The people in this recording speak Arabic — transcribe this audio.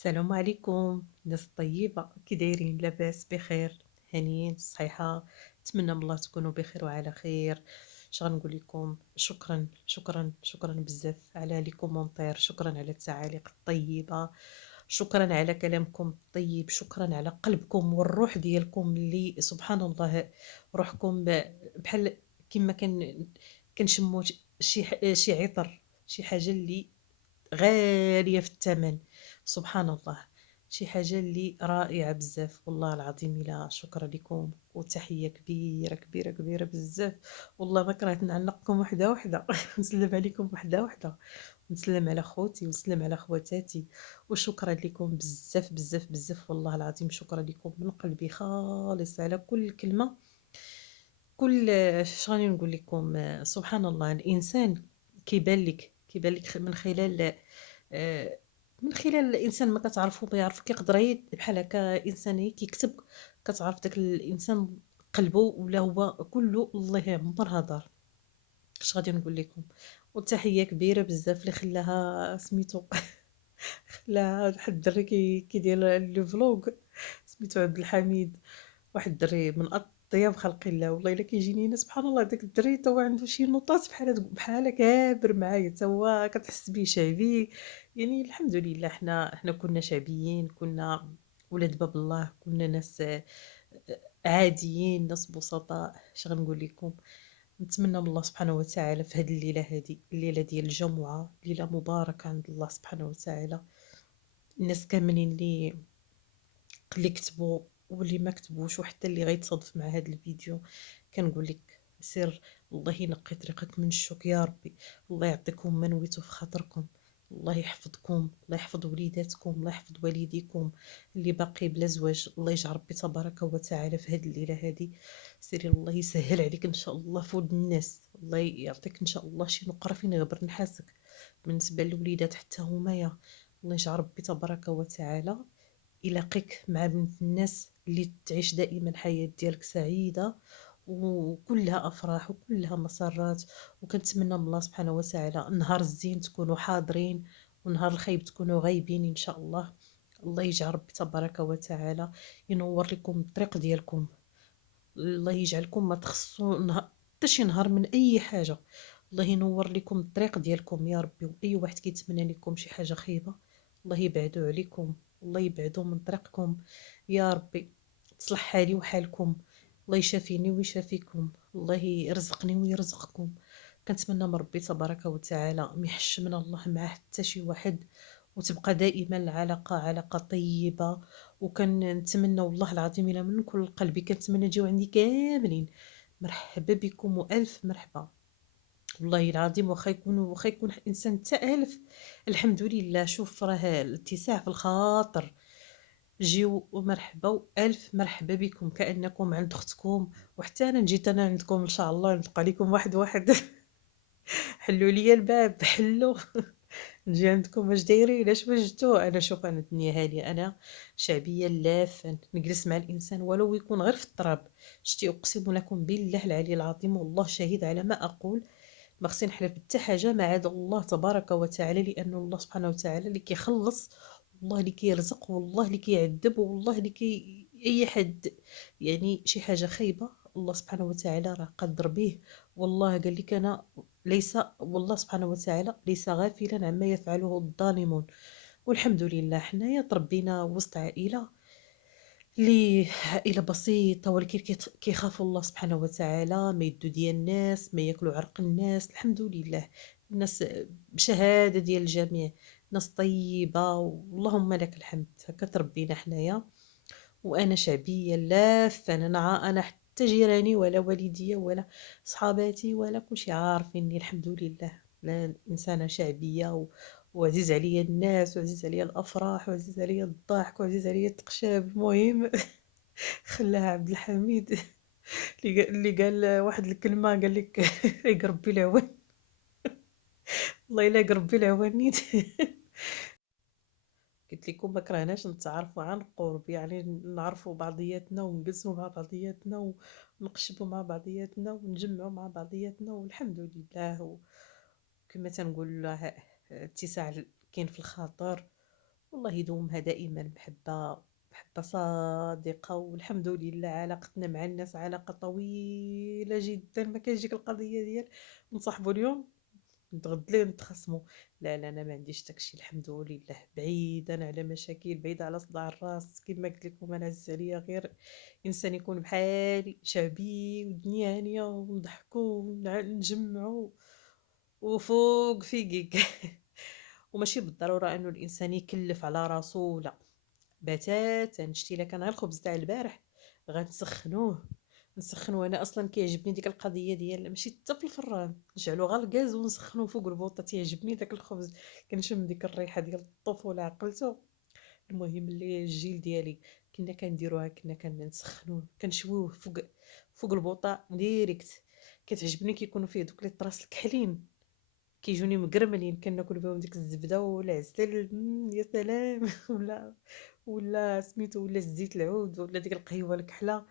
السلام عليكم الناس الطيبة، كي دايرين؟ لاباس بخير؟ هانيين صحيحة؟ نتمنى من الله تكونوا بخير وعلى خير. اش غنقول لكم؟ شكرا شكرا شكرا بزاف على لي كومونتير، شكرا على التعاليق الطيبة، شكرا على كلامكم الطيب، شكرا على قلبكم والروح ديالكم اللي سبحان الله روحكم بحال كما كنشمو شي عطر، شي حاجة اللي غالية في الثمن. سبحان الله، شي حاجة اللي رائعة بزاف والله العظيم. إلا شكرا لكم وتحية كبيرة كبيرة كبيرة بزاف. والله ما كرهت نعنقكم وحدة وحدة نسلم عليكم وحدة وحدة، ونسلم على خوتي ونسلم على خواتاتي. وشكرا لكم بزاف بزاف بزاف والله العظيم. شكرا لكم من قلبي خالص على كل كلمة، كل شغالي نقول لكم. سبحان الله، الإنسان كيبان لك آه، من خلال الانسان ما كتعرفو ما يعرف كيقدر بحال هكا انسان كيكتب، كتعرف داك الانسان قلبه ولا هو كله الله يعمر هدر. اش غادي نقول لكم؟ وتحيه كبيره بزاف اللي خلاها سميتو خلاها واحد الدري كيدير لي فلوغ سميتو عبد الحميد، واحد الدري من اطيب خلق الله. والله الا كيجيني انا سبحان الله داك الدري تا هو عنده شي نوطات بحال كابر معايا، تا هو كتحس بيه شعبي. يعني الحمد لله حنا كنا شعبيين، كنا ولاد باب الله، كنا ناس عاديين، ناس بسطاء. اش غنقول لكم؟ نتمنى من الله سبحانه وتعالى في هذه الليله، هذه الليله ديال الجمعه، ليله مباركه عند الله سبحانه وتعالى. الناس كاملين اللي كتبوا واللي ما كتبوش، وحتى اللي غيتصادف مع هذا الفيديو، كنقول لك سير الله ينقي طريقك من الشوك يا ربي. الله يعطيكم ما نويتو في خاطركم، الله يحفظكم، الله يحفظ وليداتكم، الله يحفظ والديكم اللي باقي بلا زواج. الله يجعل ربي تبارك وتعالى في هذه الليله هذه. سيري الله يسهل عليك ان شاء الله في ود الناس، الله يعطيك ان شاء الله شي نقره فين يغبر نحاسك. بالنسبه للوليدات حتى هما الله يجعل ربي تبارك وتعالى يلاقيك مع بنت الناس اللي تعيش دائما حياة ديالك سعيدة وكلها أفراح وكلها مسرات. وكنتمنى من الله سبحانه وتعالى نهار الزين تكونوا حاضرين، ونهار الخيب تكونوا غايبين إن شاء الله. الله يجعل ربي تبارك وتعالى ينور لكم الطريق ديالكم، الله يجعلكم ما تخصوا حتى شي نهار من أي حاجة. الله ينور لكم الطريق ديالكم يا ربي، وأي واحد كيتمنى لكم شي حاجة خايبة الله يبعدو عليكم، الله يبعدو من طريقكم يا ربي. تصلح حالي وحالكم، الله يشافيني ويشافيكم، الله يرزقني ويرزقكم. كنتمنى من ربي تبارك وتعالى ما يحش من الله مع حتى شي واحد، وتبقى دائما العلاقة علاقة طيبة. وكنتمنى والله العظيم الى من كل قلبي كنتمنى تجيو عندي كاملين. مرحبا بكم والف مرحبا. والله العظيم واخا يكون انسان تالف، الحمد لله. شوف راه الاتساع في الخاطر. جيو ومرحبا والف مرحبا بكم كانكم عند اختكم. وحتى انا جيت انا عندكم ان شاء الله نلقى لكم واحد واحد حلوا لي الباب حلوا نجي عندكم واش دايرين اش وجدتو. انا شوف انا الدنيا هاديه، انا شعبيه لافه نجلس مع الانسان ولو يكون غير في التراب. شتي اقسم لكم بالله العلي العظيم والله شهيد على ما اقول، ما خصني نحلف بحتى حاجه ما عدا الله تبارك وتعالى، لانه الله سبحانه وتعالى اللي كيخلص، والله اللي كيرزق، والله اللي كيعذب، والله اللي اي حد يعني شي حاجه خايبه الله سبحانه وتعالى راه قدر به. والله قال لك انا ليس، والله سبحانه وتعالى ليس غافلا عما يفعله الظالمون. والحمد لله حنايا تربينا وسط عائله لي عائلة بسيطة، ولكن كيخافوا الله سبحانه وتعالى، ما يدوا ديال الناس، ما ياكلوا عرق الناس. الحمد لله الناس بشهادة ديال الجميع ناس طيبة، واللهم لك الحمد. هكا تربينا حنايا. وانا شعبية لافة، انا حتى جيراني ولا والديا ولا صحاباتي ولا كلشي عارفيني الحمد لله. لا انسانة شعبية وعزيز عليا الناس، وعزيز عليا الافراح، وعزيز عليا الضحك، وعزيز عليا التقشاب. المهم خلاها عبد الحميد اللي قال واحد الكلمة، قال لك يقربي العوان. والله الا يقربي العوان نيت قلت لكم ما كرهناش نتعرفوا عن قرب، يعني نعرفوا بعضياتنا ونجلسوا مع بعضياتنا ونقشبوا مع بعضياتنا ونجمعوا مع بعضياتنا والحمد لله. وكما تنقول له اتساع كاين في الخاطر، والله يدومها دائمًا محبة صادقة، والحمد لله علاقتنا مع الناس علاقة طويلة جدًا، ما كاينش ديك القضية ديال نتصاحبوا اليوم نتغدى نتخاصموا، لا، لا، أنا ما عنديش داك الشي الحمد لله، بعيدًا على مشاكل، بعيدة على صداع الراس، كيما قلت لكم أنا عزيز عليَّ غير إنسان يكون بحالي، شعبي والدنيا هانية ونضحكوا نجمّعوا وفوق فيكيك. وماشي بالضرورة إنه الإنسان يكلّف على راسو لأ، بتاتًا، شتي إلا كان غير الخبز تاع البارح نسخّنوه أنا أصلًا كيعجبني ديك القضية ديال ماشي حتى في الفران، نشعلو غير الغاز ونسخّنوه فوق البوطة، تيعجبني داك الخبز، كنشم ديك الريحة ديال الطفولة عقلتو؟ المهم اللي الجيل ديالي كنا كنسخّنوه، كنشويوه فوق البوطة ديريكت، كتعجبني كيكونوا فيه دوك لي طراس الكحلين. كيجوني مقرملين كناكل بهم ديك الزبدة والعسل، يا سلام! ولا سميتو ولا الزيت العود ولا ديك القهيوة الكحلة.